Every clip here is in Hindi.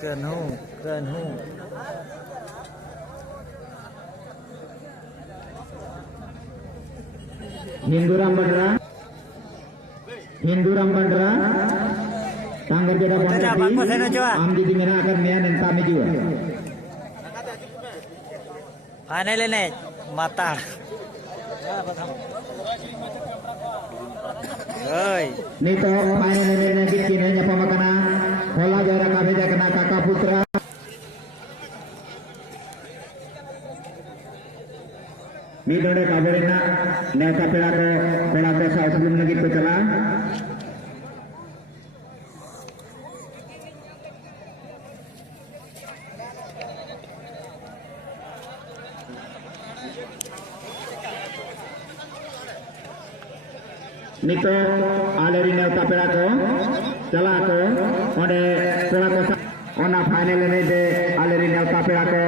Kenu, kenu. Hinduram Bandra, Tanggar Jeda Bandra, Amdi di Mina akan Mia dan kami juga. Final ini mata. Oi. Nito final ini bikin hanya pemakanan. Bola jarak kami kena Kakak Putra. Midode kabarina neta pelako saat sebelum lagi berjalan. Nito aleri neta pelako jalako onde pelako ona final ini de aleri neta pelako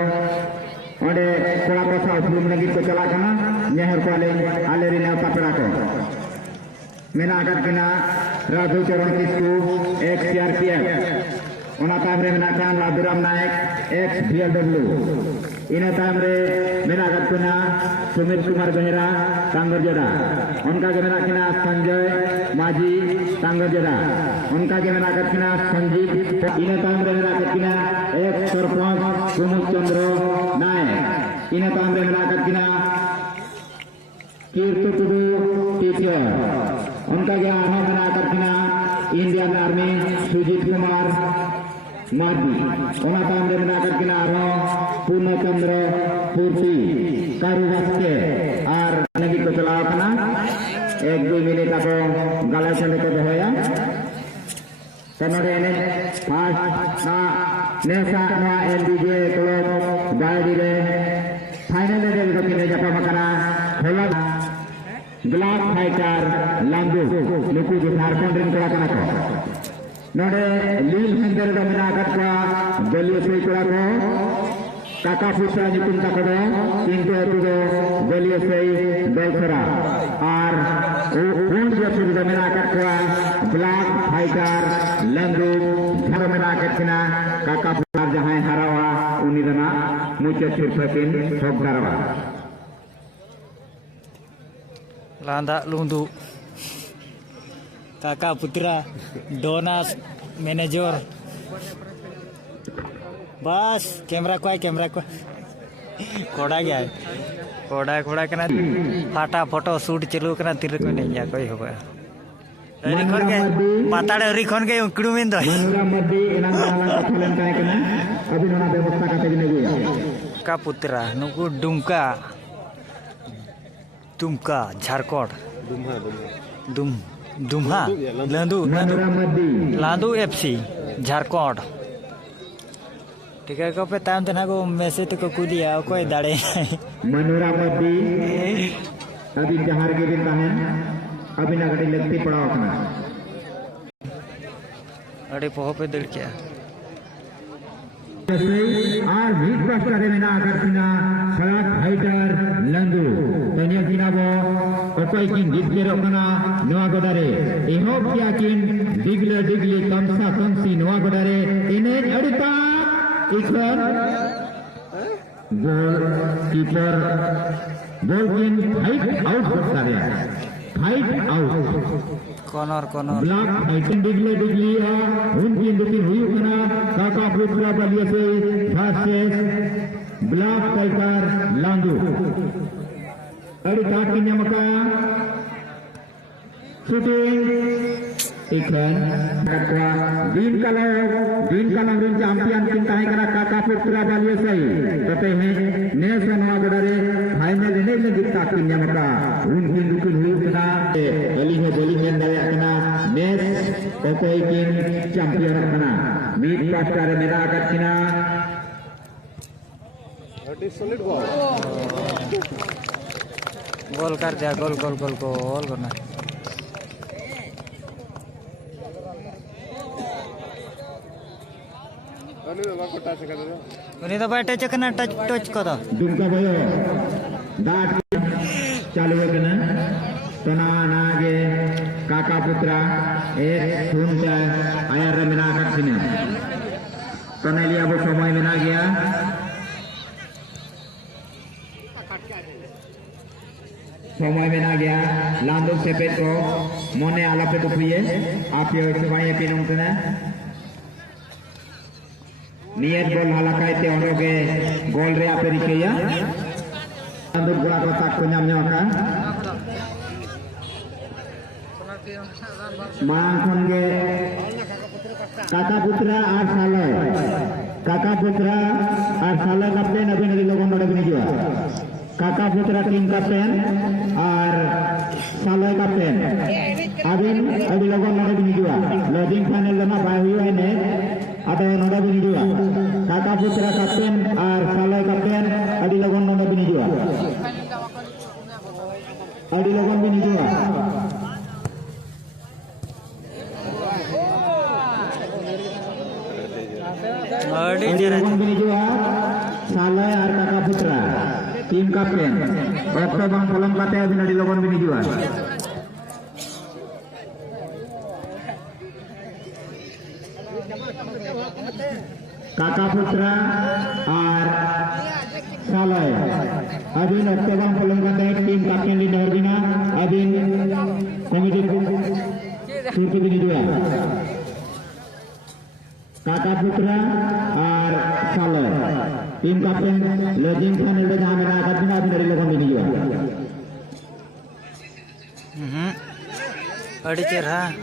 onde pelako saat sebelum lagi berjalan. Nyahir paling aleri neta pelako menakat kena Radhu Charan Kisku ex CRPF ona tamre menakan Laduram Naik ex BLW ina tamre menakat kena Sumir Kumar Behera Tanggar Jeda onka ke menakina Sanjay Maji Tanggar Jeda onka ke menakat kena Sanjeev ina tamre menakat kena ex Sarpanch Sumit Chandra Naik ina tamre menakat kena Kirtu Tudu teacher उनका क्या आराम बनाकर किना इंडियन आर्मी सुजीत कुमार मार्दी उन्हें काम बनाकर किना आराम पूर्ण चंद्र पूर्ति कारुवास्के और लगी को चलाओ कना 1-2 मिनट आपको गला चंद के बहाया तमरे ने फास्ट ना नेसा ना एलडीजे क्लब गाड़ी रे फाइनल रे को किने जपा मकना होला Black Fighter Landu nuku di Jharkhand rin kora kana ko node Lil Hender da menakat ko Balio Sei kora ko Kakak Putra nyukun takodo kintu itu do Balio Sei Belsera ar Uund Yasur da menakat ko Black Fighter Landu Jharo menakat kina Kakak Putra jahai harawa uni dana mucha sirpatin thok darawa Landa Lundu Kakak Putra Donas Manager बस कैमरा को कोड़ा गया कोड़ा कना फाटा फोटो शूट चलू कना तिर को नहीं या कोई होगा रिकॉर्ड के पाताड़े रिकॉर्ड के उकड़ू में दो मनोरा मध्य एनांग वाला कथलन काय कना अभी नोना व्यवस्था का तेने गया का पुत्रा नुकु दुमका झारखंड दुम्हा लांदू एफसी झारखंड ठीक है को पे ताम तना को मैसेज तो कुलिया कोई दाड़े मनोरा मध्य अभी जहार के दिन है अभी ना गड़ी लगती पड़ा अपना अरे पोहो पे दड़ क्या और मीट पास्टर में ना करना Black Fighter Landu tanya kinabo opai kin digler okana noa godare ehop yakin digli kamsa kamsi noa godare ene adita ikon goal keeper kin fight out godare fight out corner Black Fighter digli ya unkin duti huyu kana Kakak Putra Balio Sei versus Black Fighter Landu Adi kakinya maka shooting ikan kakwa din kalang rin champion kinta hai kana Kakak Putra Balio Sei tote he nation na godare final ini lagi kakinya maka unkin dukin huyu kana bowling men daya kana match okoi kin champion kana mid pastor mera katina solid ball गोल कर दिया गोल करना उन्हें तो बैठे चकना टच को तो दुमका भयो डाट चालू करना तना नागे kakak putra sunta ayar remena kat sini toneli abu somoy mena gya somoy mena gya landuk sepet ko mone alape tu piye apyo semuanya pinung tena niat gol halakai te onoge gol re ape rikeya landuk gula kotak penyam-nyam ka Mangkon ge kakak putra ar saleh kapten abin dari logon node bini jua kakak putra tim kapten ar saleh kapten abin dari logon node bini jua loading panel lama bayu ini ada node bini jua kakak putra kapten ar saleh kapten dari logon node bini jua dari logon bini jua bini jua saleh ar kakak putra tim kapten waktu bang kolom kate abin di logon bini jua kakak putra ar saleh abin waktu bang kolom kate tim kapten di Nordina abin komite surti bini jua kakak putra ar saleh tim kapten lejing panel de jaham na akat bina dari logon bini jua adi cerah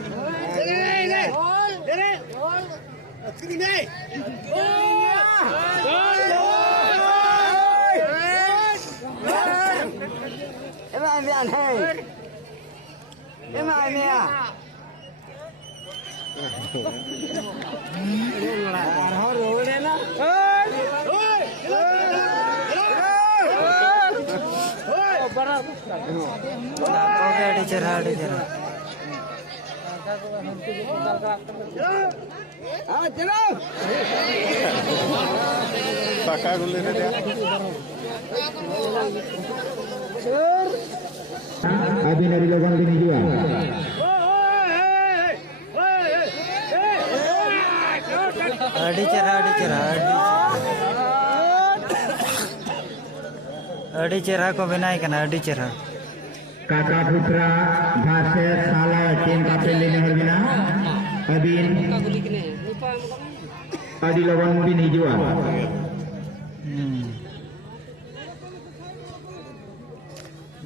adi cerah abin dari logon bini jua adi cerah ko benai kana adi cerah kakak putra versus saleh tim kapten di Nordina abin adi logon bini jua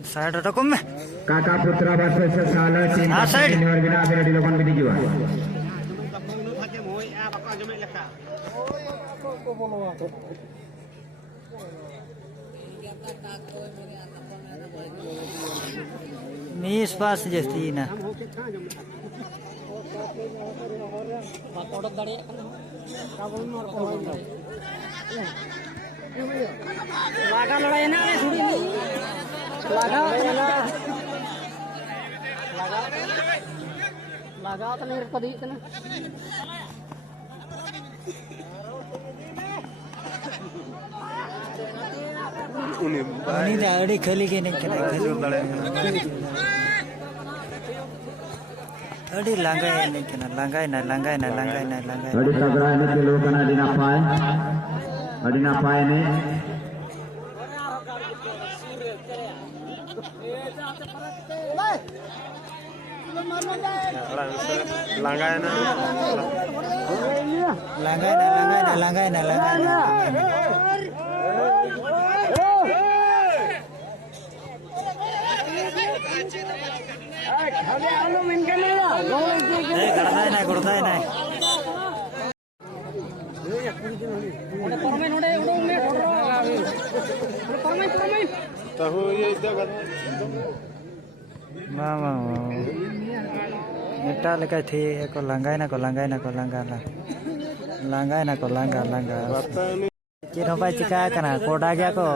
side rokom me kakak putra versus saleh tim kapten di Nordina abin adi logon bini jua Mis pas Justina. Laga lड़ाई ना रे थोड़ी नहीं laga तो नहीं कदी इतना ini dah adi khali ke naik kena adi langgai naik kena langgai na adi tagra ini kilo kana adi napai ini langgai na Gordai na. Mama, neta lekai thi ko langai na. Cino pai cika kana koda gya ko.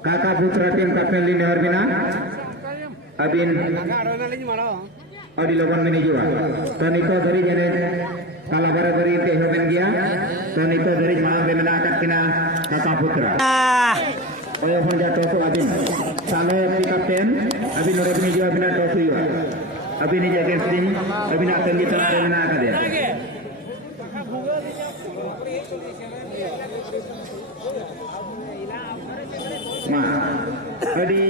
kakak putra tim kapten di Nordina abin adi logon bini jua dan itu dari jene kalabara dari te hoben gya dan itu dari mana be mena akat kina kakak putra Oyo honja tosu abin. Salo si kapten, abin nore bini jo abin tosu yo. Abin ni jaga stream, abin akan kita terima kasih. Ma, jadi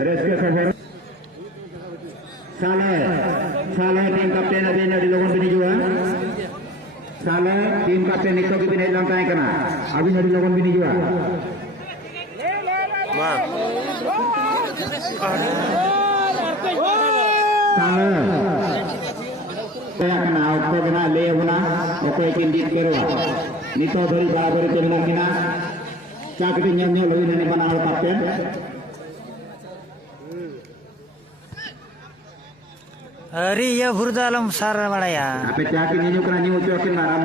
rescue cover. Salah tim kapten abin dari logon bini jo. Salah tim kapten itu kita bini lantai kena. Abin dari logon bini jo. Ma. Salah. Saya kena, aku kena lewuna, aku ingin dikira. Nito dari barabar terima kena. Cakap nyanyi lalu ini mana hal kapten? Hari ya burdalam sar malaya. Apa cakap nyanyi kena nyanyi cakap naram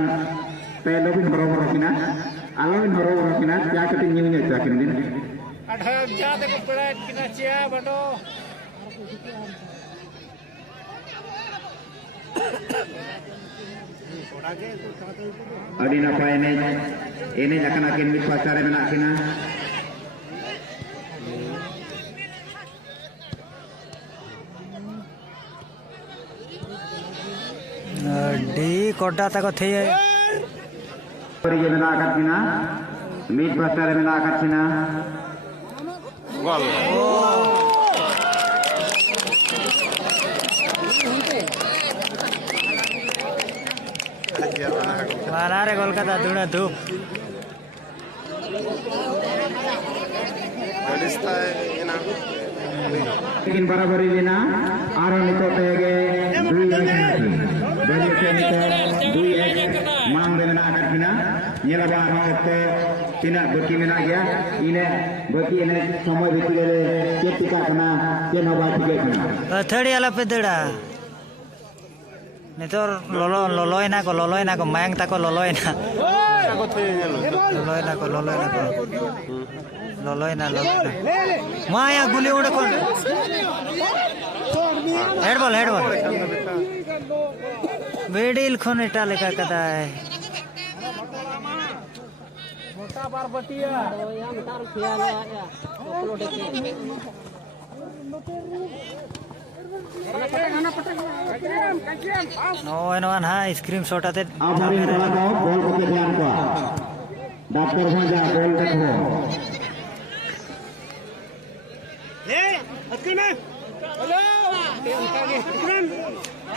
pelopin horo kena, alawin horo kena. Cakap nyanyi cakap ini. Ada jatuh ke pelat kena cia bado. Adi napa ini akan akin mit pasar menak kena. Di kota tak kau thei. Pergi menak akan kena, mit pasar menak akan kena. Gol. Mana re Kolkata duna tu. Bikin barabari dina, aron itu tege dui lagi. Dari itu dui mang dengan akan kena. Nyala bahana itu tidak beki menak ya. Ini beki ini semua beki le ketika kena kena baki kena. Third ala pedera. Nitor loloina ko mayang tako loloina. Loloina. Maya guli udah kon. Headball. Bedil kon ita leka kata hai. Mota barbatia. Yang taruh kiala ya. 20 detik. No ha screenshot आते Amarin kalau kau bol kepedean kau, daftar saja bol dekho.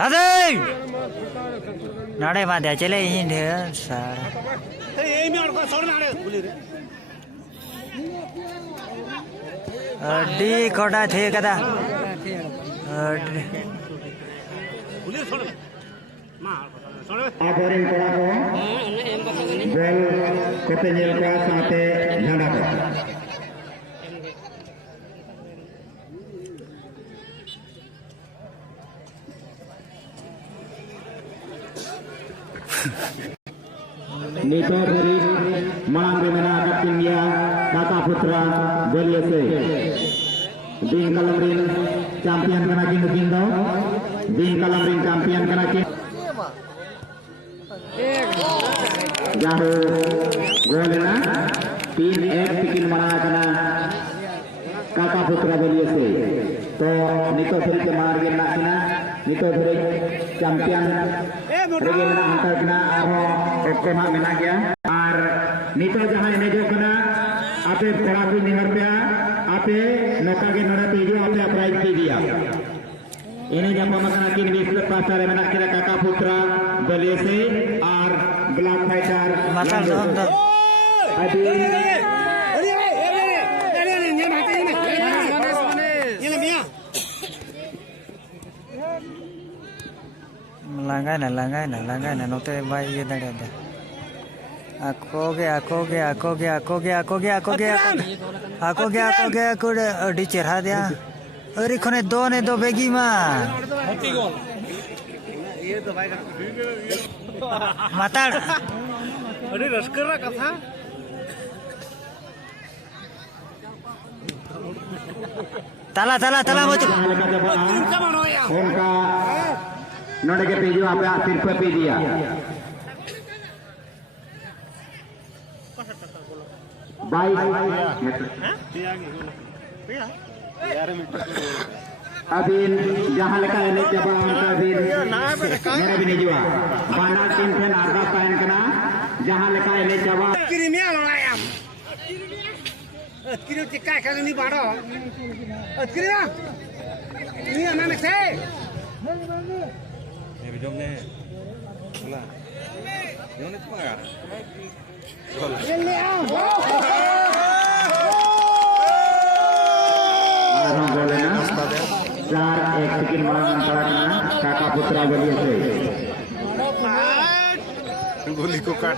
अरे नाड़े बांधे चले यहीं ढेर सारा डी कोटा थे कदा Amarin kalau kau bol kepenyel kau sampai janda kau. Nito dari Malang Remena Katindia Kata Putra Beliese Ding Kalamrin champion kena kini Kindo Ding Kalamrin champion kena kini Jauh golena 3-1 bikin mana kena Kata Putra Beliese to Nito dari kemarin nak kena Nito dari champion Regi mena hantar kena arho okoma mena gya ar nito jahan ini jo kena ape koraku nihar pya ape noka ke nara pejo ape prize pe dia ini japa makana kin wisle pasar mena kira Kakak Putra Beliese ar Black Fighter matal dong adi langai na note bai ye dade da ako di cerha dia ari khone do begi ma matar Ini raskar katha. tala mojo उनका नोड़े के पेजो आप सिर पे पी दिया बाइक अबीन जहाँ लेका एने जब उनका अबीन मेरा भी नहीं जुआ बाना टीम थे नारदा पाइन कना जहाँ लेका एने जब किरिमिया लड़ाया किरियो चिक्का खाने नहीं बाड़ो किरिया ini anak saya ini bidongnya lah yang ini cuma kan ini orang bolehna 4-1 sekian malam antara kakak putra beliau goli ko kaat